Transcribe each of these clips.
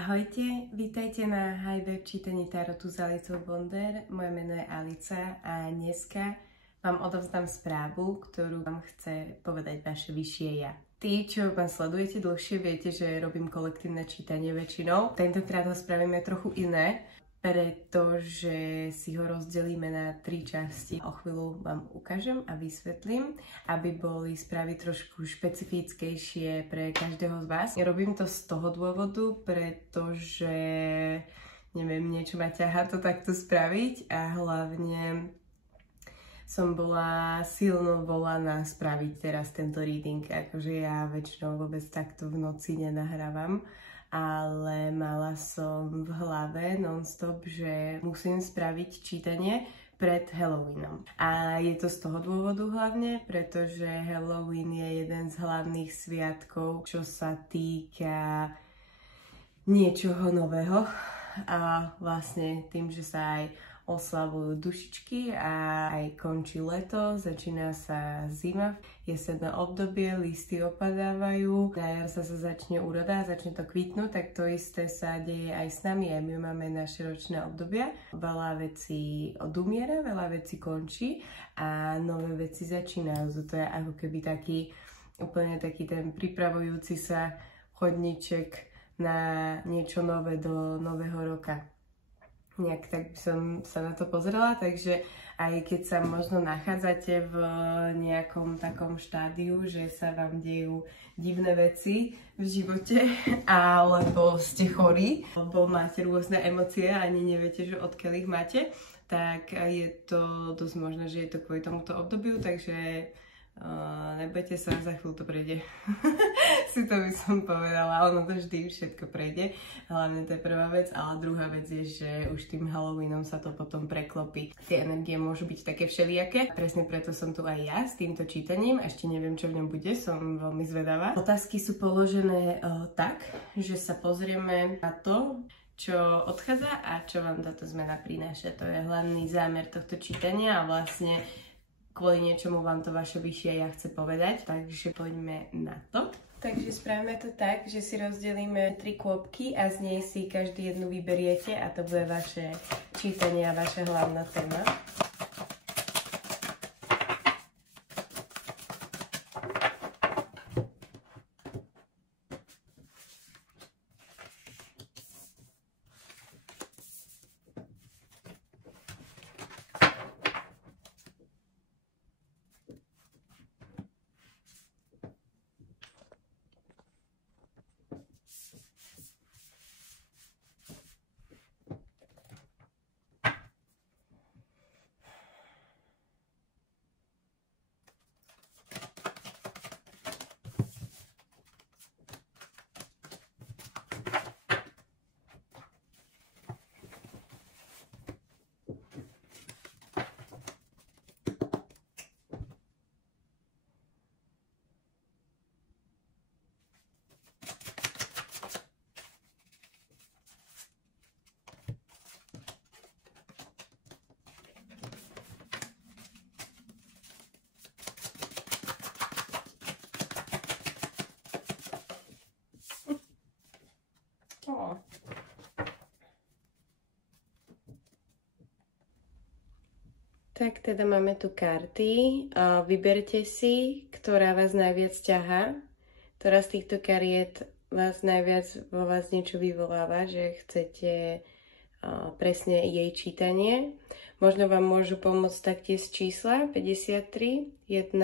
Ahojte, vítajte na Highweb čítaní tarotu s Alicou Bonder. Moje meno je Alica a dneska vám odovzdám správu, ktorú vám chce povedať vaše vyššie ja. Tí, čo ma sledujete dlhšie, viete, že robím kolektívne čítanie väčšinou. Tentokrát ho spravíme trochu iné, pretože si ho rozdelíme na 3 časti. O chvíľu vám ukážem a vysvetlím, aby boli správy trošku špecifickejšie pre každého z vás. Robím to z toho dôvodu, pretože neviem, niečo ma ťahá to takto spraviť a hlavne som bola silno volaná spraviť teraz tento reading. Akože ja väčšinou vôbec takto v noci nenahrávam, ale mala som v hlave non-stop, že musím spraviť čítanie pred Halloweenom. A je to z toho dôvodu hlavne, pretože Halloween je jeden z hlavných sviatkov, čo sa týka niečoho nového. A vlastne tým, že sa aj oslavujú dušičky a aj končí leto, začína sa zima, jesenné obdobie, listy opadávajú, na jar sa začne úroda, začne to kvitnúť, tak to isté sa deje aj s nami, aj my máme naše ročné obdobia. Veľa vecí odumiera, veľa vecí končí a nové veci začínajú. To je ako keby úplne taký ten pripravujúci sa chodníček na niečo nové do nového roka. Nejak tak by som sa na to pozrela, takže aj keď sa možno nachádzate v nejakom takom štádiu, že sa vám dejú divné veci v živote, alebo ste chorí, alebo máte rôzne emócie a ani neviete, že odkiaľ ich máte, tak je to dosť možné, že je to kvôli tomuto obdobiu, takže nebojte sa, za chvíľu to prejde. Si to by som povedala, ono to vždy všetko prejde. Hlavne to je prvá vec, ale druhá vec je, že už tým Halloweenom sa to potom preklopí. Tie energie môžu byť také všelijaké. Presne preto som tu aj ja s týmto čítaním. Ešte neviem, čo v ňom bude, som veľmi zvedavá. Otázky sú položené tak, že sa pozrieme na to, čo odchádza a čo vám táto zmena prináša. To je hlavný zámer tohto čítania a vlastne kvôli niečomu vám to vaše vyššie ja chce povedať, takže poďme na to. Takže spravíme to tak, že si rozdelíme 3 kôpky a z nej si každý jednu vyberiete a to bude vaše čítanie a vaša hlavná téma. Tak teda máme tu karty. Vyberte si, ktorá vás najviac ťahá, ktorá z týchto kariet vás najviac vo vás niečo vyvoláva, že chcete presne jej čítanie. Možno vám môžu pomôcť taktiež čísla 53, 1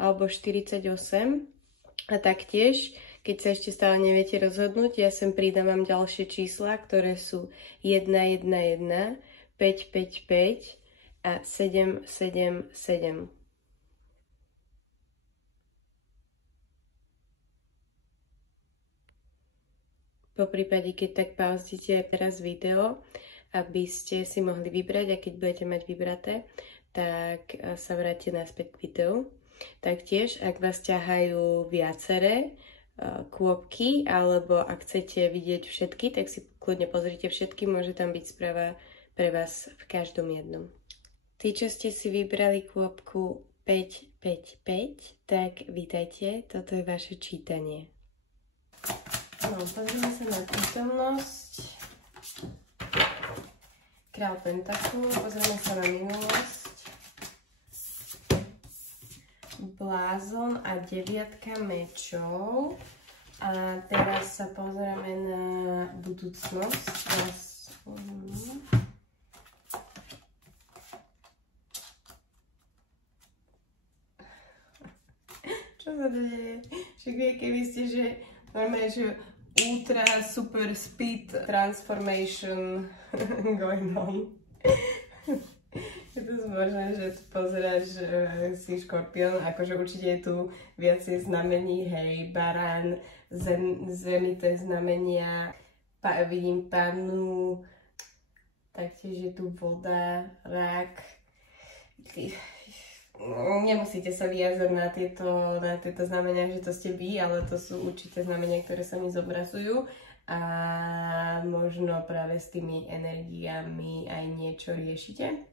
alebo 48. A taktiež, keď sa ešte stále neviete rozhodnúť, ja sem pridávam ďalšie čísla, ktoré sú 1, 1, 1, 5, 5, 5 a 7, 7, 7. Po prípade, keď tak pauzdite teraz video, aby ste si mohli vybrať a keď budete mať vybraté, tak sa vráte naspäť k videu. Taktiež, ak vás ťahajú viaceré kôpky, alebo ak chcete vidieť všetky, tak si kľudne pozrite všetky, môže tam byť správa pre vás v každom jednom. Tí, čo ste si vybrali kôpku 5, 5, 5, tak vítajte, toto je vaše čítanie. No, pozrieme sa na prítomnosť. Král pentaklu, pozrieme sa na minulosť. Blázon a 9 mečov. A teraz sa pozrieme na budúcnosť. Čo sa to deje? Však vie, keby ste, že normálne, že ultra super speed transformation going on. Je to možné, že tu pozeráš si škorpión, akože určite je tu viacej znamení, hej, barán, zemité znamenia, vidím pannu, taktiež je tu voda, rak. Nemusíte sa vyjazať na tieto znamenia, že to ste vy, ale to sú určite znamenia, ktoré sa mi zobrazujú a možno práve s tými energiami aj niečo riešite.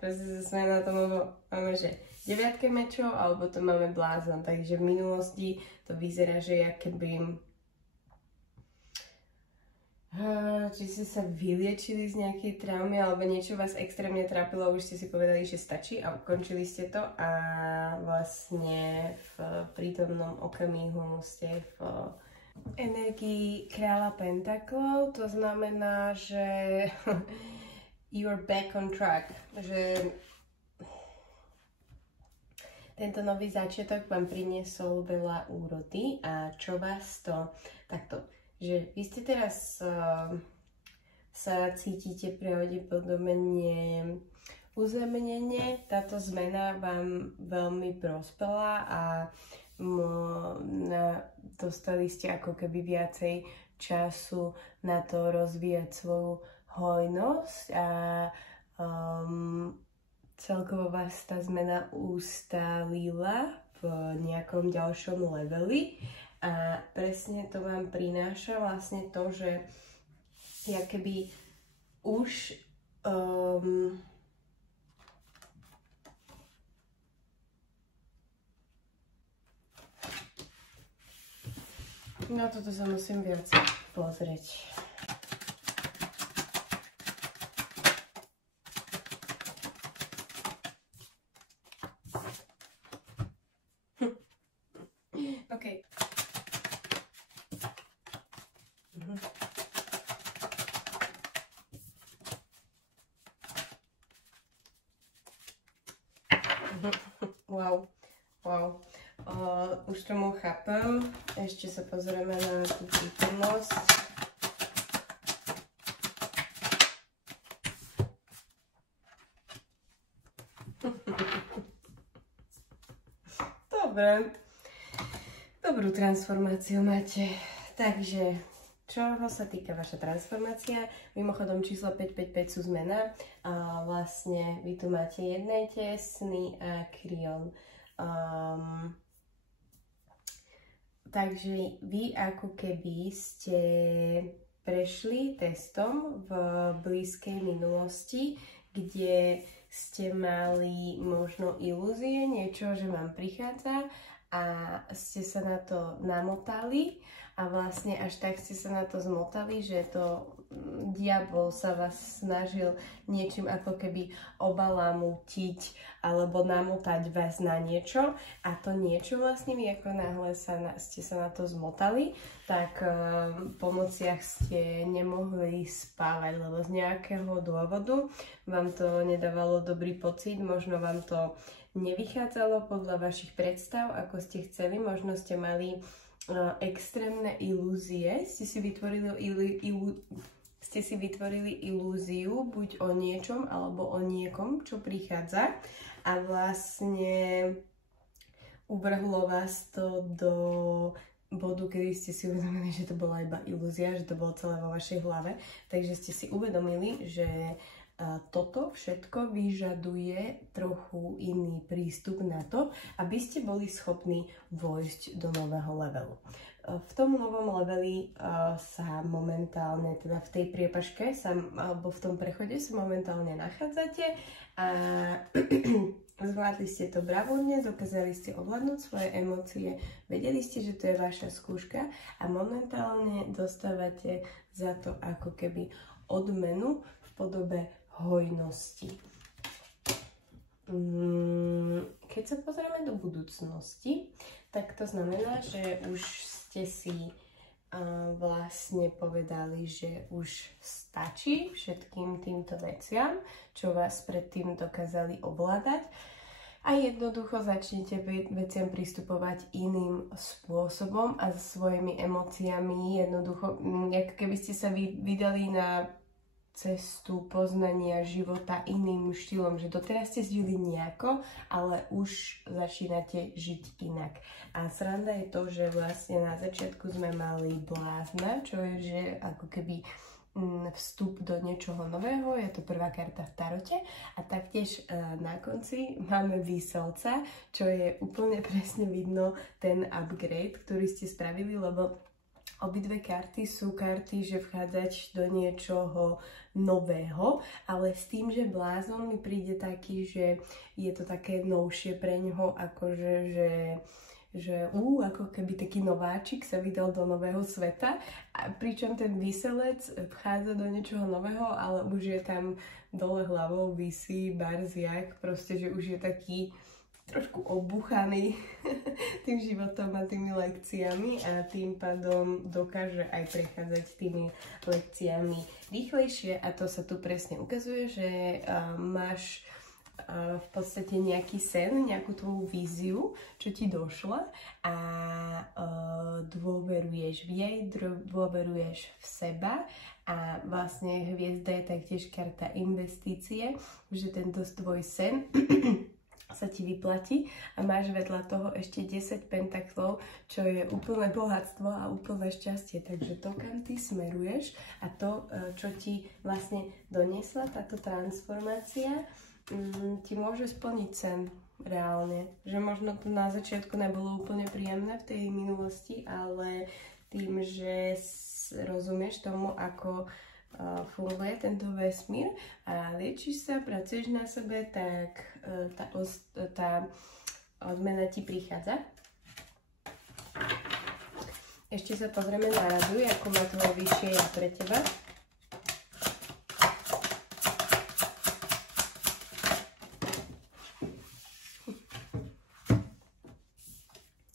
Presne sme na tom, máme, že 9 mečov, alebo to máme blázon, takže v minulosti to vyzerá, že ja keby či ste sa vyliečili z nejakej traumy alebo niečo vás extrémne trápilo a už ste si povedali, že stačí a ukončili ste to a vlastne v prítomnom okamihu ste v energii kráľa pentaklov, to znamená, že you're back on track, že tento nový začiatok vám priniesol veľa úrody a čo vás to takto, že vy ste teraz sa cítite pravdepodobne uzemnenie, táto zmena vám veľmi prospela a dostali ste ako keby viacej času na to rozvíjať svoju hojnosť a celkovo vás tá zmena ustálila v nejakom ďalšom leveli a presne to vám prináša vlastne to, že ja keby už no toto sa musím viac pozrieť. OK. Wow. Už tomu chápem. Ešte sa pozrieme na tú prítomnosť. Dobre. Dobrú transformáciu máte. Takže, čoho sa týka vaša transformácia? Mimochodom číslo 555 sú zmena. A vlastne vy tu máte jednajte, sny a Krion. Takže vy ako keby ste prešli testom v blízkej minulosti, kde ste mali možno ilúzie, niečo, že vám prichádza a ste sa na to namotali a vlastne až tak ste sa na to zmotali, že to diabol sa vás snažil niečím ako keby obalamutiť alebo namotať vás na niečo a to niečo vlastne vy ako náhle ste sa na to zmotali, tak po nociach ste nemohli spávať, lebo z nejakého dôvodu vám to nedávalo dobrý pocit, možno vám to nevychádzalo podľa vašich predstav, ako ste chceli, možno ste mali extrémne ilúzie, ste si vytvorili ilúziu buď o niečom alebo o niekom, čo prichádza a vlastne uvrhlo vás to do bodu, kedy ste si uvedomili, že to bola iba ilúzia, že to bolo celé vo vašej hlave, takže ste si uvedomili, že toto všetko vyžaduje trochu iný prístup na to, aby ste boli schopní vojsť do nového levelu. V tom novom leveli sa momentálne, teda v tej priepaške alebo v tom prechode sa momentálne nachádzate a Zvládli ste to bravúrne, dokázali ste ovládnuť svoje emócie, vedeli ste, že to je vaša skúška a momentálne dostávate za to ako keby odmenu v podobe hojnosti. Keď sa pozrieme do budúcnosti, tak to znamená, že už ste si vlastne povedali, že už stačí všetkým týmto veciam, čo vás predtým dokázali ovládať a jednoducho začnete veciam pristupovať iným spôsobom a so svojimi emóciami jednoducho, ako keby ste sa vydali na cestu poznania života iným štýlom, že doteraz ste žili nejako, ale už začínate žiť inak. A sranda je to, že vlastne na začiatku sme mali blázna, čo je, že ako keby vstup do niečoho nového, je to prvá karta v tarote a taktiež na konci máme výselca, čo je úplne presne vidno ten upgrade, ktorý ste spravili, lebo obidve karty sú karty, že vchádzať do niečoho nového, ale s tým, že blázon mi príde taký, že je to také novšie pre ňoho, akože ako keby taký nováčik sa vydal do nového sveta, a pričom ten výselec vchádza do niečoho nového, ale už je tam dole hlavou visí barziak, proste, že už je taký trošku obuchaný tým životom a tými lekciami a tým pádom dokáže aj prechádzať tými lekciami rýchlejšie a to sa tu presne ukazuje, že máš v podstate nejaký sen, nejakú tvoju víziu, čo ti došla a dôveruješ v jej, dôveruješ v seba a vlastne hviezda je taktiež karta investície, že tento tvoj sen sa ti vyplatí a máš vedľa toho ešte 10 pentaklov, čo je úplné bohatstvo a úplné šťastie. Takže to, kam ty smeruješ a to, čo ti vlastne doniesla táto transformácia, ti môže splniť sen reálne. Že možno to na začiatku nebolo úplne príjemné v tej minulosti, ale tým, že rozumieš tomu, ako funguje tento vesmír a liečíš sa, pracuješ na sebe, tak tá odmena ti prichádza. Ešte sa pozrieme na radu, ako má to vyššie ja pre teba.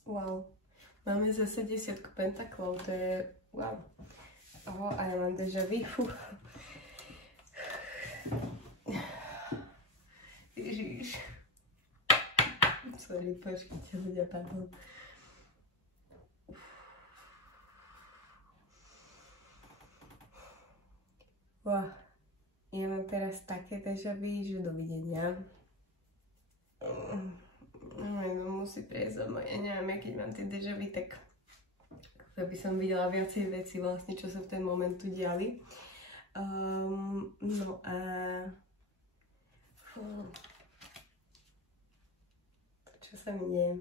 Wow, máme zase 10 pentaklov, to je wow. A ja mám déjà vu. Ježiš. Sorry, počkajte, ľudia, pardon. Wow. Ja mám teraz také déjà vu, že dovidenia. Musí prejsť za moje, neviem, keď mám tie déjà vu, tak aby som videla viacej veci vlastne, čo sa v ten moment tu diali. No a čo sa mi deje?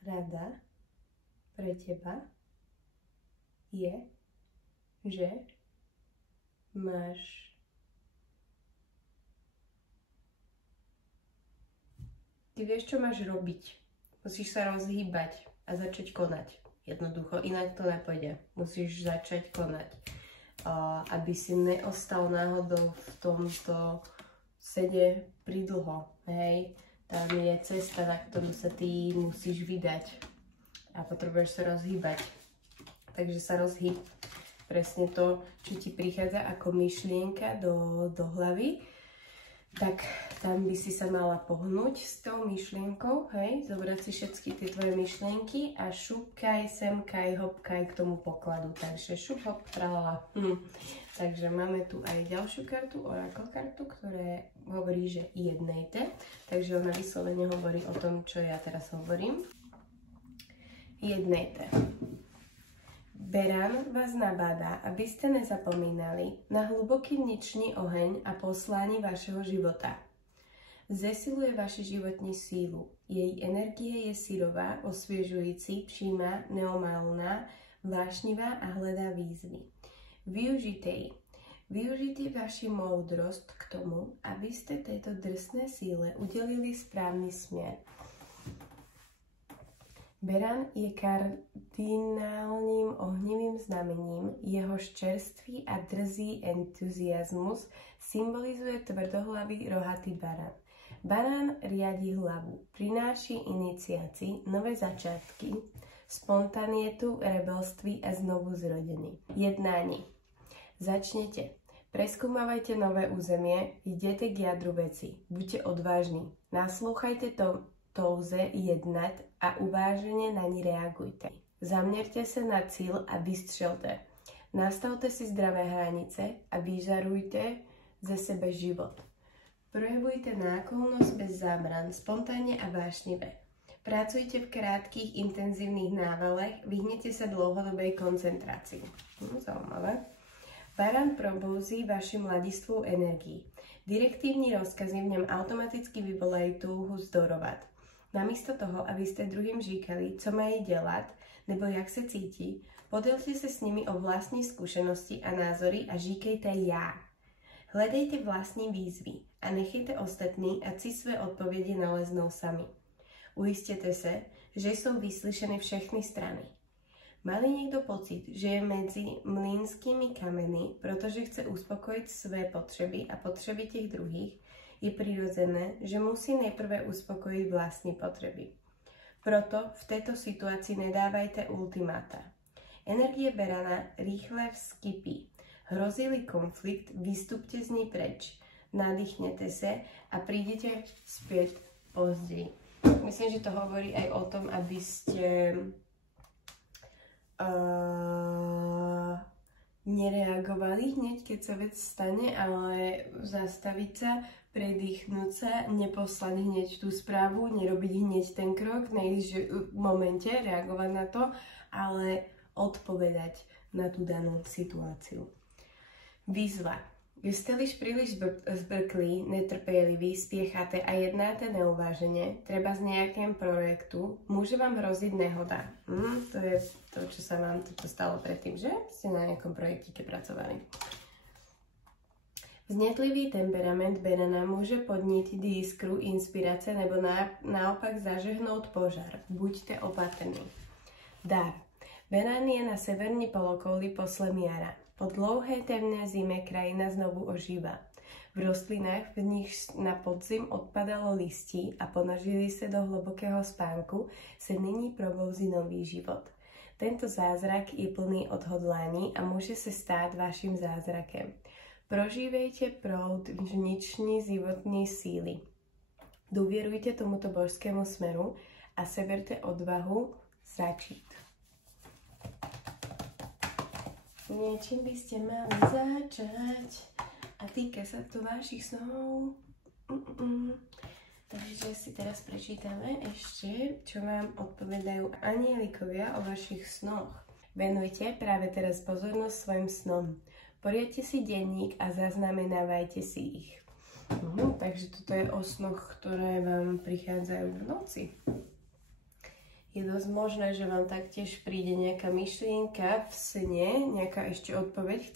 Rada pre teba je, že máš ty vieš, čo máš robiť. Musíš sa rozhýbať a začať konať. Jednoducho, inak to nepôjde. Musíš začať konať. Aby si neostal náhodou v tomto sede pridlho. Hej? Tam je cesta, na ktorú sa ty musíš vydať. A potrebuješ sa rozhýbať. Takže sa rozhýb. Presne to, čo ti prichádza ako myšlienka do hlavy, tak tam by si sa mala pohnúť s tou myšlienkou, hej, zobrať si všetky tie tvoje myšlienky a šupkaj, semkaj, hopkaj k tomu pokladu. Takže šup, hop, tralala. Takže máme tu aj ďalšiu kartu, oracle kartu, ktorá hovorí, že jednejte. Takže ona vyslovene hovorí o tom, čo ja teraz hovorím. Jednejte. Berán vás nabádá, aby ste nezapomínali na hlboký vnitřní oheň a poslání vašeho života. Zesiluje vaši životní sílu. Její energie je syrová, osviežující, přímá, neomálná, vášnivá a hledá výzvy. Využite vašu moudrosť k tomu, aby ste tejto drsnej síle udelili správny smer. Beran je kardinálnym ohnivým znamením, jeho čerstvý a drzý entuziazmus symbolizuje tvrdohlavý rohatý barán. Barán riadi hlavu, prináši iniciácii, nové začiatky, spontanietu, rebelství a znovu zrodení. Jednání. Začnete. Preskúmavajte nové územie, idete k jadru veci. Buďte odvážni. Naslúchajte touze jednať a uvážene na ni reagujte. Zamnerte sa na cíl a vystřelte. Nastavte si zdravé hranice a vyžarujte ze sebe život. Projevujte náklonnosť bez zábran, spontánne a vášnivé. Pracujte v krátkých, intenzívnych návalech, vyhnete sa dlhodobej koncentrácii. Zaujímavé. Barán probouzí vašu mladistvú energii. Direktívní rozkazy v ňom automaticky vyvolají túhu zdorovat. Namísto toho, aby ste druhým říkali, co mají dělat, nebo jak se cítí, podelte se s nimi o vlastní zkušenosti a názory a říkejte já. Hledejte vlastní výzvy a nechejte ostatní, ať si své odpovědi naleznou sami. Ujistěte se, že jsou vyslyšeny všechny strany. Má-li někdo pocit, že je mezi mlýnskými kameny, protože chce uspokojit své potřeby a potřeby těch druhých, je prirodzené, že musí nejprve uspokojiť vlastní potreby. Proto v tejto situácii nedávajte ultimáta. Energie Berana rýchle vskypí. Hrozí-li konflikt, vystupte z ní preč. Nadýchnete sa a prídete späť později. Myslím, že to hovorí aj o tom, aby ste nereagovali hneď, keď sa vec stane, ale zastaviť sa, predýchnúť sa, neposlať hneď tú správu, nerobiť hneď ten krok, nejsť v momente reagovať na to, ale odpovedať na tú danú situáciu. Výzva. Vy ste liš príliš zbrklí, netrpěliví, spěcháte a jednáte neuvážene, treba z nejakém projektu, môže vám hroziť nehoda. To je to, čo sa vám toto stalo predtým, že ste na nejakom projekte pracovali. Vznetlivý temperament Berana môže podnietiť iskru, inspirace nebo naopak zažehnout požár. Buďte opatrní. Dar. Beran je na severní polokouli poslem jara. Po dlouhé temné zime krajina znovu ožíva. V rostlinách, v nich na podzim odpadalo listí a ponožili se do hlbokého spánku, se nyní probouzí nový život. Tento zázrak je plný odhodlání a môže se stát vašim zázrakem. Prožívejte proud vnitřní životní síly. Důvěrujte tomuto božskému smeru a seberte odvahu začít. Niečím by ste mali začať a týka sa to vašich snov. Takže si teraz prečítame ešte, čo vám odpovedajú anielikovia o vašich snoch. Venujte práve teraz pozornosť svojim snom. Poriadte si denník a zaznamenávajte si ich. Takže toto je o snoch, ktoré vám prichádzajú v noci. Je dosť možné, že vám taktiež príde nejaká myšlienka v sne, nejaká ešte odpoveď k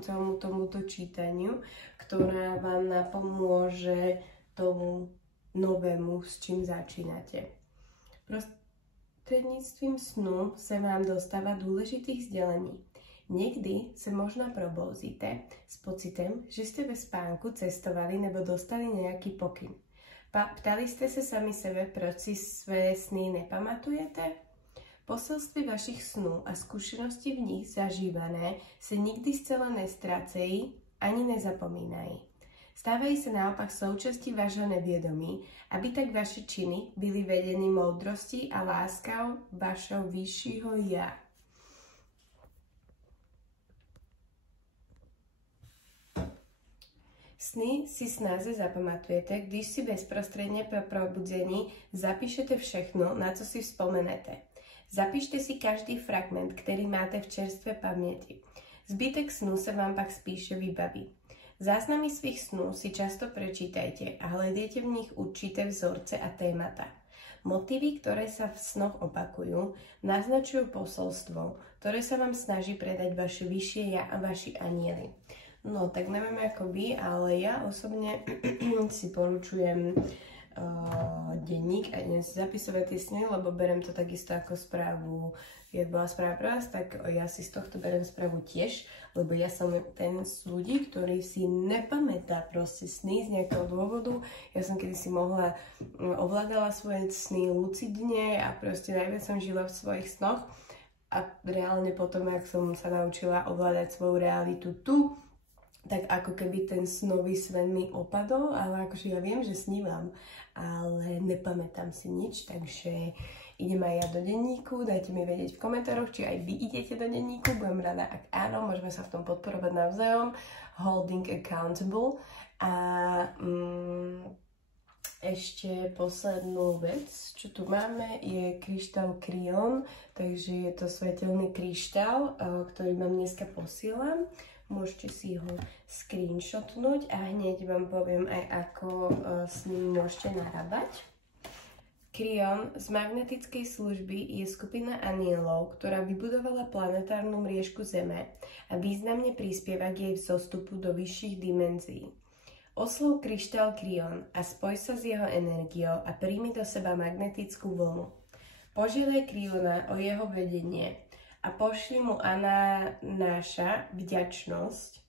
celému tomuto čítaniu, ktorá vám napomôže tomu novému, s čím začínate. Prostredníctvím snu sa vám dostáva dôležitých sdelení. Niekdy sa možno probouzíte s pocitem, že ste ve spánku cestovali nebo dostali nejaký pokyn. Ptali ste sa sami sebe, proč si své sny nepamatujete? Poselství vašich snů a skúsenosti v nich zažívané sa nikdy zcela nestrácejí ani nezapomínají. Stávají sa naopak součástí vašho nevědomí, aby tak vaše činy byly vedeny moudrostí a láskou vašeho vyššího ja. Sny si snáze zapamatujete, když si bezprostredne po probuzení zapíšete všechno, na co si vzpomenete. Zapíšte si každý fragment, ktorý máte v čerstvé pamäti. Zbytek snu sa vám pak spíše vybaví. Záznamy svých snů si často prečítajte a hľadajte v nich určité vzorce a témata. Motívy, ktoré sa v snoch opakujú, naznačujú posolstvo, ktoré sa vám snaží predať vaše vyššie ja a vaši anjeli. No, tak neviem ako vy, ale ja osobne si poručujem denník a idem si zapisovať tie sny, lebo berem to takisto ako správu. Keď bola správa pre vás, tak ja si z tohto berem správu tiež, lebo ja som ten z ľudí, ktorý si nepamätá proste sny z nejakého dôvodu. Ja som kedysi ovládala svoje sny lucidne a proste najviac som žila v svojich snoch a reálne potom, ak som sa naučila ovládať svoju realitu tu, tak ako keby ten snový svet mi opadol, ale akože ja viem, že snívam, ale nepamätám si nič, takže idem aj ja do denníku, dajte mi vedieť v komentároch, či aj vy idete do denníku, budem rada, ak áno, môžeme sa v tom podporovať navzájom, holding accountable. A ešte poslednú vec, čo tu máme, je kryštál Kryon, takže je to svetelný kryštál, ktorý vám dneska posielam. Môžete si ho screenshotnúť a hneď vám poviem aj, ako s ním môžete narábať. Kryon z magnetickej služby je skupina anielov, ktorá vybudovala planetárnu mriežku Zeme a významne prispieva k jej vzostupu do vyšších dimenzií. Oslov kryštál Kryon a spoj sa s jeho energiou a príjmi do seba magnetickú vlnu. Požiadaj Kryona o jeho vedenie a pošli mu naša vďačnosť.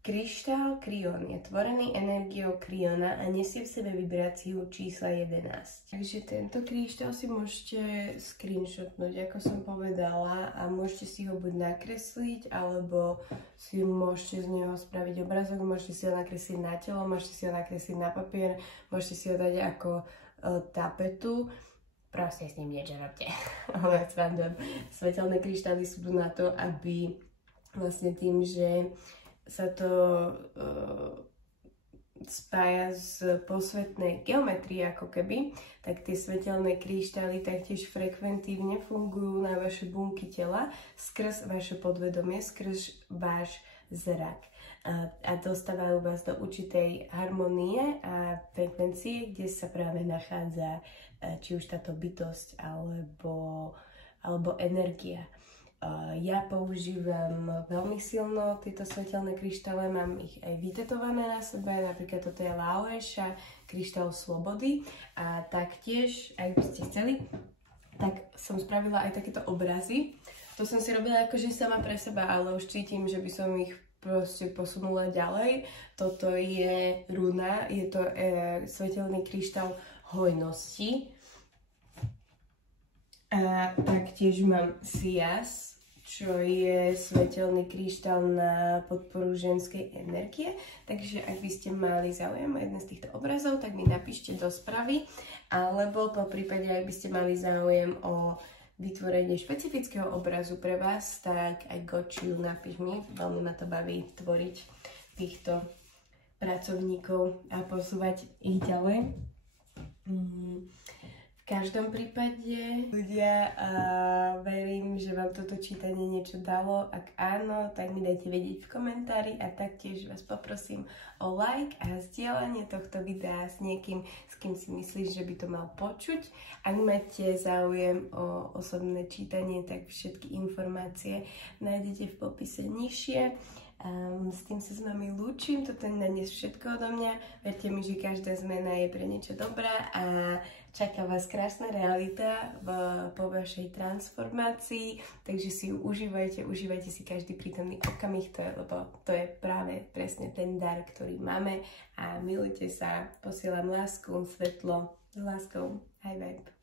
Kryštál Kryon je tvorený energiou Kryona a nesie v sebe vibráciu čísla 11. Takže tento kryštál si môžete screenshotnúť, ako som povedala, a môžete si ho buď nakresliť, alebo si môžete z neho spraviť obrazok, môžete si ho nakresliť na telo, môžete si ho nakresliť na papier, môžete si ho dať ako tapetu. Proste s ním niečo robte. Ale srandujem. Svetelné kryštály sú na to, aby vlastne tým, že sa to spája z posvetnej geometrie ako keby, tak tie svetelné kryštály taktiež frekventívne fungujú na vaše bunky tela skrz vaše podvedomie, skrz váš zrak. A dostávajú vás do určitej harmonie a frekvencie, kde sa práve nachádza či už táto bytosť alebo energia. Ja používam veľmi silno tieto svetelné kryštále, mám ich aj vytetované na sebe, napríklad toto je Laoesha, kryštál slobody, a taktiež, ak by ste chceli, tak som spravila aj takéto obrazy. To som si robila akože sama pre seba, ale už cítim, že by som ich proste posunula ďalej. Toto je runa, je to svetelný kryštál hojnosti. A taktiež mám Sias, čo je svetelný kryštál na podporu ženskej energie. Takže ak by ste mali záujem o jeden z týchto obrazov, tak mi napíšte do správy, alebo po prípade, ak by ste mali záujem o vytvorenie špecifického obrazu pre vás, tak aj gočiu napíš mi, veľmi ma to baví tvoriť týchto pracovníkov a posúvať ich ďalej. V každom prípade, ľudia, verím, že vám toto čítanie niečo dalo. Ak áno, tak mi dajte vedieť v komentári a taktiež vás poprosím o like a zdieľanie tohto videa s niekým, s kým si myslíš, že by to mal počuť. Ak máte záujem o osobné čítanie, tak všetky informácie nájdete v popise nižšie. S tým sa s vami lúčim, toto je na dnes všetko odo mňa. Verte mi, že každá zmena je pre niečo dobrá a čaká vás krásna realita po vašej transformácii, takže si ju užívajte si každý prítomný okamih, lebo to je práve presne ten dar, ktorý máme, a milujte sa, posielam lásku, svetlo, s láskou, high vibe.